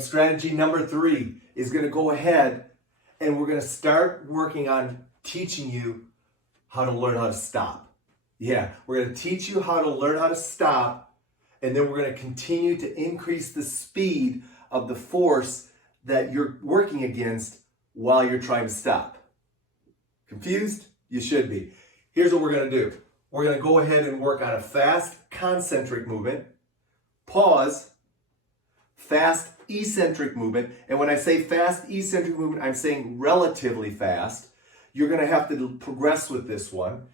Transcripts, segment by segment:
Strategy number 3 is going to go ahead and we're going to start working on teaching you how to learn how to stop. Yeah, we're going to teach you how to learn how to stop, and then we're going to continue to increase the speed of the force that you're working against while you're trying to stop. Confused? You should be. Here's what we're going to do. We're going to go ahead and work on a fast concentric movement, pause, fast eccentric movement. And when I say fast eccentric movement, I'm saying relatively fast. You're going to have to progress with this one.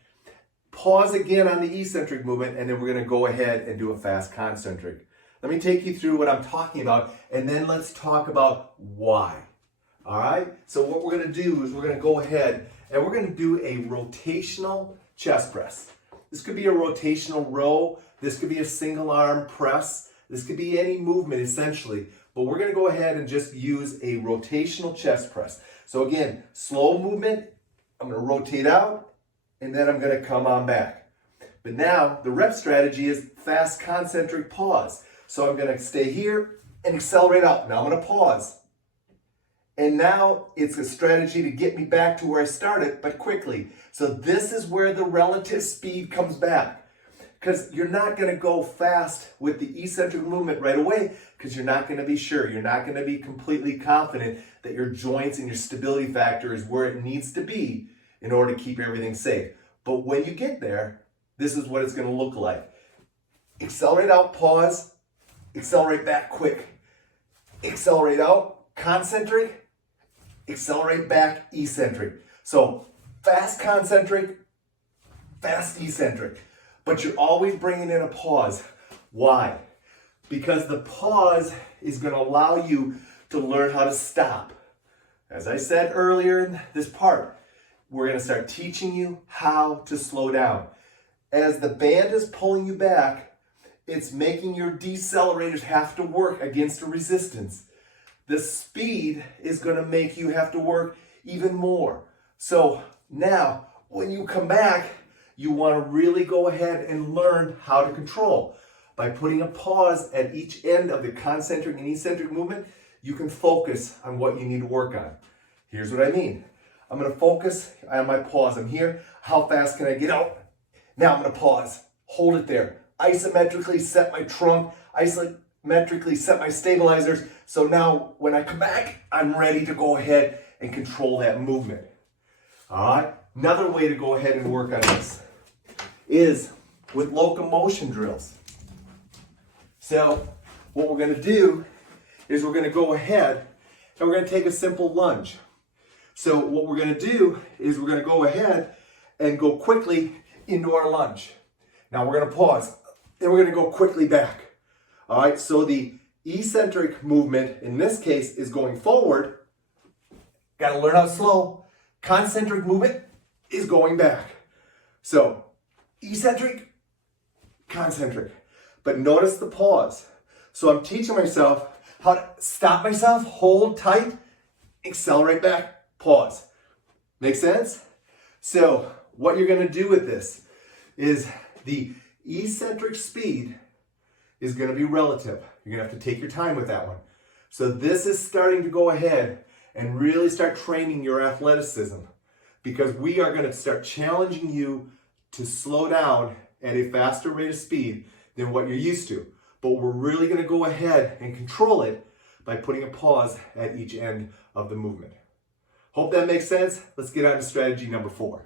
Pause again on the eccentric movement, and then we're going to go ahead and do a fast concentric. Let me take you through what I'm talking about, and then let's talk about why. All right? So what we're going to do is we're going to go ahead and we're going to do a rotational chest press. This could be a rotational row. This could be a single arm press. This could be any movement essentially, but we're going to go ahead and just use a rotational chest press. So again, slow movement. I'm going to rotate out, and then I'm going to come on back. But now the rep strategy is fast concentric pause. So I'm going to stay here and accelerate out. Now I'm going to pause. And now it's a strategy to get me back to where I started, but quickly. So this is where the relative speed comes back. Because you're not going to go fast with the eccentric movement right away, because you're not going to be sure. You're not going to be completely confident that your joints and your stability factor is where it needs to be in order to keep everything safe. But when you get there, this is what it's going to look like. Accelerate out, pause, accelerate back quick. Accelerate out, concentric, accelerate back, eccentric. So fast concentric, fast eccentric. But you're always bringing in a pause. Why? Because the pause is going to allow you to learn how to stop. As I said earlier in this part, we're going to start teaching you how to slow down. As the band is pulling you back, it's making your decelerators have to work against a resistance. The speed is going to make you have to work even more. So now, when you come back, you want to really go ahead and learn how to control. By putting a pause at each end of the concentric and eccentric movement, you can focus on what you need to work on. Here's what I mean. I'm going to focus on my pause. I'm here. How fast can I get out? Now I'm going to pause. Hold it there. Isometrically set my trunk. Isometrically set my stabilizers. So now when I come back, I'm ready to go ahead and control that movement. All right. Another way to go ahead and work on this is with locomotion drills. So what we're going to do is we're going to go ahead and we're going to take a simple lunge. So what we're going to do is we're going to go ahead and go quickly into our lunge. Now we're going to pause, and we're going to go quickly back. All right, so the eccentric movement in this case is going forward. Got to learn how to slow. Concentric movement is going back. So eccentric, concentric. But notice the pause. So I'm teaching myself how to stop myself, hold tight, accelerate back, pause. Make sense? So what you're going to do with this is the eccentric speed is going to be relative. You're going to have to take your time with that one. So this is starting to go ahead and really start training your athleticism, because we are going to start challenging you to slow down at a faster rate of speed than what you're used to. But we're really going to go ahead and control it by putting a pause at each end of the movement. Hope that makes sense. Let's get on to strategy number 4.